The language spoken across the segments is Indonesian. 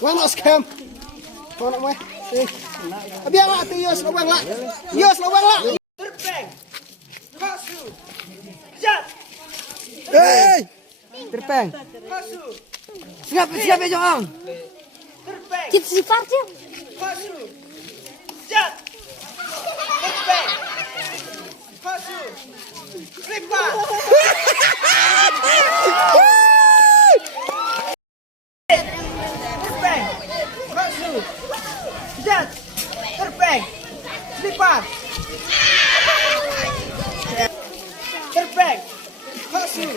Vamos scam. Con mày. Đi. Biar lah tios lawang lah. Tios lawang lah. Terbang. Kasu. Jat. Hey. Terbang. Kasu. Siap siap ya Jong. Terbang. Kita sifat ya. Kasu. Jat. Terbang. Kasu. Lipat. Terbang. Kasu. Jat. Terbang. Lipat. Terbang. Kasu.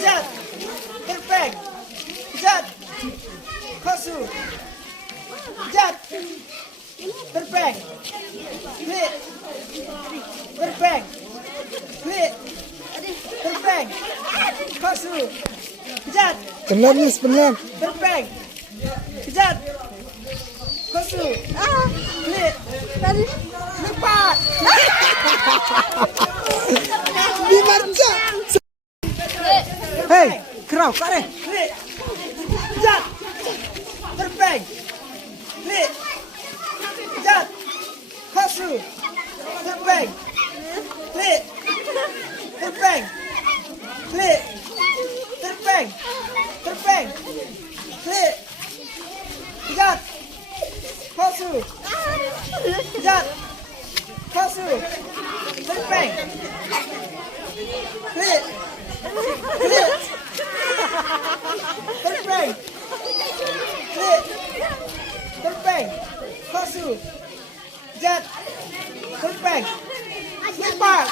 Jat. Terbang. Jat. Kasu. Jat. Terbang. Hit. Terbang. Hit. Terbang. Kasu. Jat. Benar nih benar. Terbang. Jat. Kasu. Hit. Lipat. Dimarca. Hey, kerau kare. Hit. Jat. Terbang. Hit. Jat. Kasu. Terbang. Hit. Terbang. Hit. Terbang. Terbang. Hit. Jat. Kasu. Jat. Kasu. Terbang. Hit. Hit. Terbang. Hit. Terbang. Kasu. Jat. Terbang. Lipat.